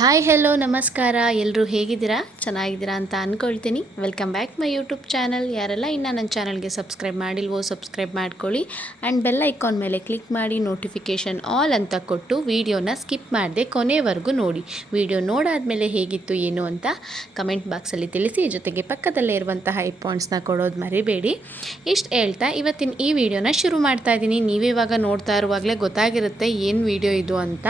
Hi hello ನಮಸ್ಕಾರ. ಎಲ್ಲರೂ ಹೇಗಿದ್ದೀರಾ? ಚೆನ್ನಾಗಿದ್ದೀರಾ ಅಂತ ಅಂದ್ಕೊಳ್ತೀನಿ. Welcome back my YouTube channel. ಯಾರೆಲ್ಲ ಇನ್ನೂ ನನ್ನ ಚಾನಲ್ಗೆ ಸಬ್ಸ್ಕ್ರೈಬ್ ಮಾಡಿಲ್ವೋ ಸಬ್ಸ್ಕ್ರೈಬ್ ಮಾಡ್ಕೊಳ್ಳಿ ಆ್ಯಂಡ್ ಬೆಲ್ ಐಕಾನ್ ಮೇಲೆ ಕ್ಲಿಕ್ ಮಾಡಿ ನೋಟಿಫಿಕೇಷನ್ ಆಲ್ ಅಂತ ಕೊಟ್ಟು ವಿಡಿಯೋನ ಸ್ಕಿಪ್ ಮಾಡದೆ ಕೊನೆವರೆಗೂ ನೋಡಿ. ವಿಡಿಯೋ ನೋಡಾದಮೇಲೆ ಹೇಗಿತ್ತು ಏನು ಅಂತ ಕಮೆಂಟ್ ಬಾಕ್ಸಲ್ಲಿ ತಿಳಿಸಿ. ಜೊತೆಗೆ ಪಕ್ಕದಲ್ಲೇ ಇರುವಂತಹ ಐ ಪಾಯಿಂಟ್ಸ್ನ ಕೊಡೋದು ಮರಿಬೇಡಿ. ಇಷ್ಟು ಹೇಳ್ತಾ ಇವತ್ತಿನ ಈ ವಿಡಿಯೋನ ಶುರು ಮಾಡ್ತಾ ಇದ್ದೀನಿ. ನೀವಿವಾಗ ನೋಡ್ತಾ ಇರುವಾಗಲೇ ಗೊತ್ತಾಗಿರುತ್ತೆ ಏನು ವಿಡಿಯೋ ಇದು ಅಂತ.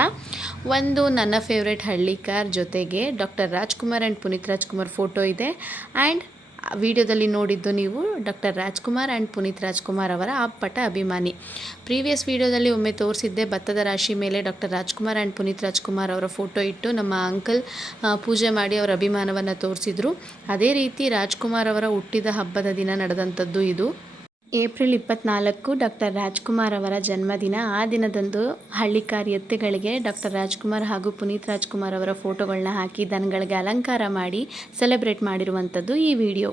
ಒಂದು ನನ್ನ ಫೇವ್ರೆಟ್ ಹಳ್ಳಿಕಾರ್ ಜೊತೆಗೆ doctor Rajkumar and Puneeth Rajkumar photo ಇದೆ. ಆ್ಯಂಡ್ ವಿಡಿಯೋದಲ್ಲಿ ನೋಡಿದ್ದು ನೀವು ಡಾಕ್ಟರ್ ರಾಜ್ಕುಮಾರ್ ಆ್ಯಂಡ್ ಪುನೀತ್ ರಾಜ್ಕುಮಾರ್ ಅವರ ಅಪ್ಪಟ ಅಭಿಮಾನಿ. ಪ್ರೀವಿಯಸ್ ವಿಡಿಯೋದಲ್ಲಿ ಒಮ್ಮೆ ತೋರಿಸಿದ್ದೆ ಭತ್ತದ ರಾಶಿ ಮೇಲೆ ಡಾಕ್ಟರ್ ರಾಜ್ಕುಮಾರ್ ಆ್ಯಂಡ್ ಪುನೀತ್ ರಾಜ್ಕುಮಾರ್ ಅವರ ಫೋಟೋ ಇಟ್ಟು ನಮ್ಮ ಅಂಕಲ್ ಪೂಜೆ ಮಾಡಿ ಅವರ ಅಭಿಮಾನವನ್ನು ತೋರಿಸಿದ್ರು. ಅದೇ ರೀತಿ ರಾಜ್ಕುಮಾರ್ ಅವರ ಹುಟ್ಟಿದ ಹಬ್ಬದ ದಿನ ನಡೆದಂಥದ್ದು ಇದು. ಏಪ್ರಿಲ್ 24 ಡಾಕ್ಟರ್ ರಾಜ್ಕುಮಾರ್ ಅವರ ಜನ್ಮದಿನ. ಆ ದಿನದಂದು ಹಳ್ಳಿಕಾರ್ ಎತ್ತುಗಳಿಗೆ ಡಾಕ್ಟರ್ ರಾಜ್ಕುಮಾರ್ ಹಾಗೂ ಪುನೀತ್ ರಾಜ್ಕುಮಾರ್ ಅವರ ಫೋಟೋಗಳನ್ನ ಹಾಕಿ ದನಗಳಿಗೆ ಅಲಂಕಾರ ಮಾಡಿ ಸೆಲೆಬ್ರೇಟ್ ಮಾಡಿರುವಂಥದ್ದು ಈ ವಿಡಿಯೋ.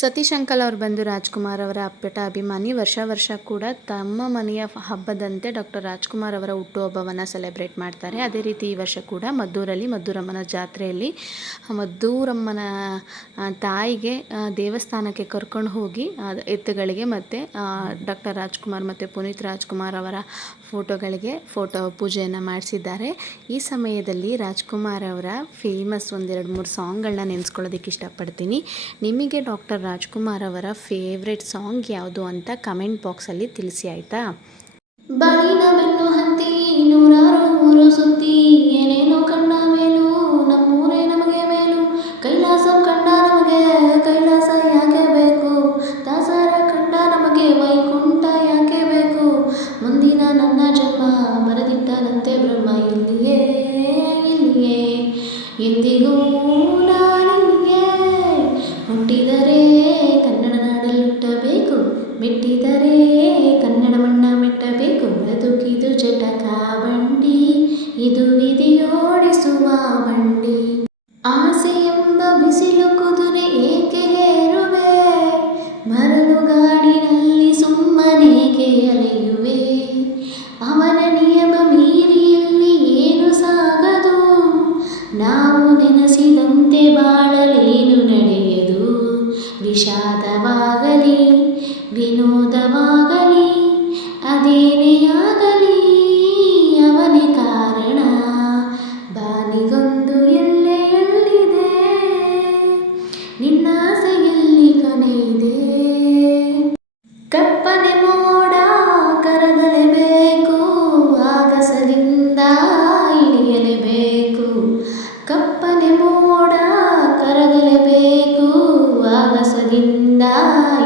ಸತೀಶ್ ಅಂಕಲ್ ಅವ್ರು ಬಂದು ರಾಜ್ಕುಮಾರ್ ಅವರ ಅಪ್ಪಟ ಅಭಿಮಾನಿ. ವರ್ಷ ಕೂಡ ತಮ್ಮ ಮನೆಯ ಹಬ್ಬದಂತೆ ಡಾಕ್ಟರ್ ರಾಜ್ಕುಮಾರ್ ಅವರ ಹುಟ್ಟುಹಬ್ಬವನ್ನು ಸೆಲೆಬ್ರೇಟ್ ಮಾಡ್ತಾರೆ. ಅದೇ ರೀತಿ ಈ ವರ್ಷ ಕೂಡ ಮದ್ದೂರಲ್ಲಿ ಮದ್ದೂರಮ್ಮನ ಜಾತ್ರೆಯಲ್ಲಿ ಮದ್ದೂರಮ್ಮನ ತಾಯಿಗೆ ದೇವಸ್ಥಾನಕ್ಕೆ ಕರ್ಕೊಂಡು ಹೋಗಿ ಎತ್ತುಗಳಿಗೆ ಮತ್ತು ಡಾಕ್ಟರ್ ರಾಜ್ಕುಮಾರ್ ಮತ್ತು ಪುನೀತ್ ರಾಜ್ಕುಮಾರ್ ಅವರ ಫೋಟೋಗಳಿಗೆ ಪೂಜೆಯನ್ನು ಮಾಡಿಸಿದ್ದಾರೆ. ಈ ಸಮಯದಲ್ಲಿ ರಾಜ್ಕುಮಾರ್ ಅವರ ಫೇಮಸ್ 1-2-3 ಸಾಂಗ್ಗಳನ್ನ ನೆನೆಸ್ಕೊಳ್ಳೋದಕ್ಕೆ ಇಷ್ಟಪಡ್ತೀನಿ. ನಿಮಗೆ ಡಾಕ್ಟರ್ ರಾಜ್ಕುಮಾರ್ ಅವರ ಫೇವ್ರೆಟ್ ಸಾಂಗ್ ಯಾವುದು ಅಂತ ಕಮೆಂಟ್ ಬಾಕ್ಸಲ್ಲಿ ತಿಳಿಸಿ, ಆಯಿತಾ? ಬಾಳಿನ ಬೆನ್ನು ಹತ್ತಿ ನೂರಾರು ಊರು ಸುತ್ತಿ ಏನೇನೋ ಕಂಡ ಮೇಲೂ ನಮ್ಮೂರೇ ನಮಗೆ ಮೇಲು. ಕೈಲಾಸ ಕಂಡ ನಮಗೆ ಕೈಲಾಸ ಯಾಕೆ ಬೇಕು? ದಾಸರ ಕಂಡ ನಮಗೆ ವೈಕುಂಠ ಯಾಕೆ ಬೇಕು? ಮುಂದಿನ ನನ್ನ ಜನ್ಮ ಬರೆದಿಟ್ಟನಂತೆ ಬ್ರಹ್ಮ ಇಲ್ಲಿಯೇ ಎಂದಿಗೂ ನಾನಿಲ್ಲಿಯೇ. ಹುಟ್ಟಿದರೆ ಕನ್ನಡ ನಾಡಲ್ಲಿ ಹುಟ್ಟಬೇಕು, ಮೆಟ್ಟಿದರೆ ಕನ್ನಡ ಮಣ್ಣ ಮೆಟ್ಟಬೇಕು. ಬದುಕಿದು ಜಟಕ ಬಂಡಿ, ಇದು ವಿಧಿಯೋಡಿಸುವ ಬಂಡಿ. ಆಸೆ ಎಂಬ ಬಿಸಿಲು ಕುದುರೆ ಏಕೆ ಹೇರುವೆ? ಮರಳು ಗಾಡಿನಲ್ಲಿ ಸುಮ್ಮನೇಕೆ ಅಲೆಯುವೆ? ಅವನ ನಿಯಮ ಮೀರಿಯಲ್ಲಿ ಏನು ಸಾಗದು? ನಾವು ನೆನೆಸಿದಂತೆ ಬಾಳಲೇನು ನಡೆಯದು? ವಿಷಾದವಾಗಲಿ ವಿನೋದವಾಗಲಿ ಅದೇನೇ ಆಗಲಿ ಅವನೇ ಕಾರಣ. ಬಾನಿಗೊಂದು ಎಲ್ಲೆಯಲ್ಲಿದೆ, ನಿನ್ನ ಆಸೆಯಲ್ಲಿ ಕೊನೆ ಇದೆ. ಕಪ್ಪನೆ ಮೋಡ ಕರಗಲೇಬೇಕು, ಆಗಸದಿಂದ ಇಳಿಯಲೇಬೇಕು. ಕಪ್ಪನೆ ಮೋಡ ಕರಗಲೇಬೇಕು, ಆಗಸದಿಂದ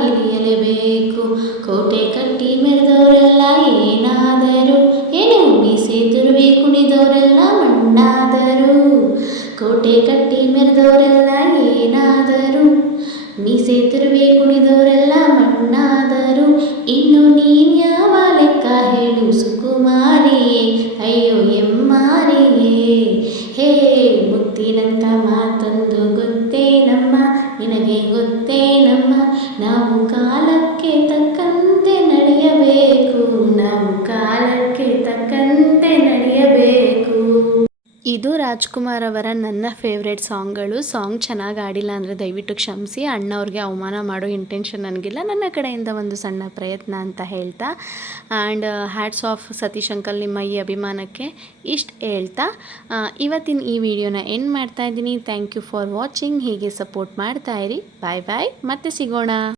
ಇಳಿಯಲೇಬೇಕು. ಕೋಟೆ ಕಟ್ಟಿ ಮೆರೆದವರೆಲ್ಲ ಏನಾದರು ಏನು? ಮೀಸೆ ತುರುವಿ ಕುಣಿದವರೆಲ್ಲ ಮಣ್ಣಾದರು. ಕೋಟೆ ಕಟ್ಟಿ ಮೆರೆದವರೆಲ್ಲ ಏನಾದರು? ಮೀಸೆ ತುರುವಿ ಕುಣಿದವರೆಲ್ಲ ಮಣ್ಣಾದರು. ಇನ್ನು ನೀನು ಯಾವ ಲೆಕ್ಕ ಹೇಳು ಸುಕುಮಾರಿಯೇ? ಅಯ್ಯೋ ಎಮ್ಮಾರಿಯೇ. ಹೇ ಮುತ್ತಿನಂತ ಮಾತೊಂದು ಗೊತ್ತೇನಮ್ಮ, ನಿನಗೆ ಗೊತ್ತೇನಮ್ಮ? ನಾವು ಕಾಲಕ್ಕೆ ತಕ್ಕಂತೆ ನಡೆಯಬೇಕು, ನಾವು ಕಾಲಕ್ಕೆ ತಕ್ಕಂತೆ ನಡೆಯಬೇಕು. ಇದು ರಾಜ್ಕುಮಾರ್ ಅವರ ನನ್ನ ಫೇವ್ರೆಟ್ ಸಾಂಗ್ಗಳು. ಸಾಂಗ್ ಚೆನ್ನಾಗಿ ಆಡಿಲ್ಲ ಅಂದರೆ ದಯವಿಟ್ಟು ಕ್ಷಮಿಸಿ. ಅಣ್ಣವ್ರಿಗೆ ಅವಮಾನ ಮಾಡೋ ಇಂಟೆನ್ಷನ್ ನನಗಿಲ್ಲ, ನನ್ನ ಕಡೆಯಿಂದ ಒಂದು ಸಣ್ಣ ಪ್ರಯತ್ನ ಅಂತ ಹೇಳ್ತಾ. And hats off Satish uncle ನಿಮ್ಮ ಈ ಅಭಿಮಾನಕ್ಕೆ. ಇಷ್ಟು ಹೇಳ್ತಾ ಇವತ್ತಿನ ಈ ವಿಡಿಯೋನ ಎಂಡ್ ಮಾಡ್ತಾ ಇದ್ದೀನಿ. Thank you for watching. ಹೀಗೆ ಸಪೋರ್ಟ್ ಮಾಡ್ತಾ ಇರಿ. ಬಾಯ್ ಬಾಯ್, ಮತ್ತೆ ಸಿಗೋಣ.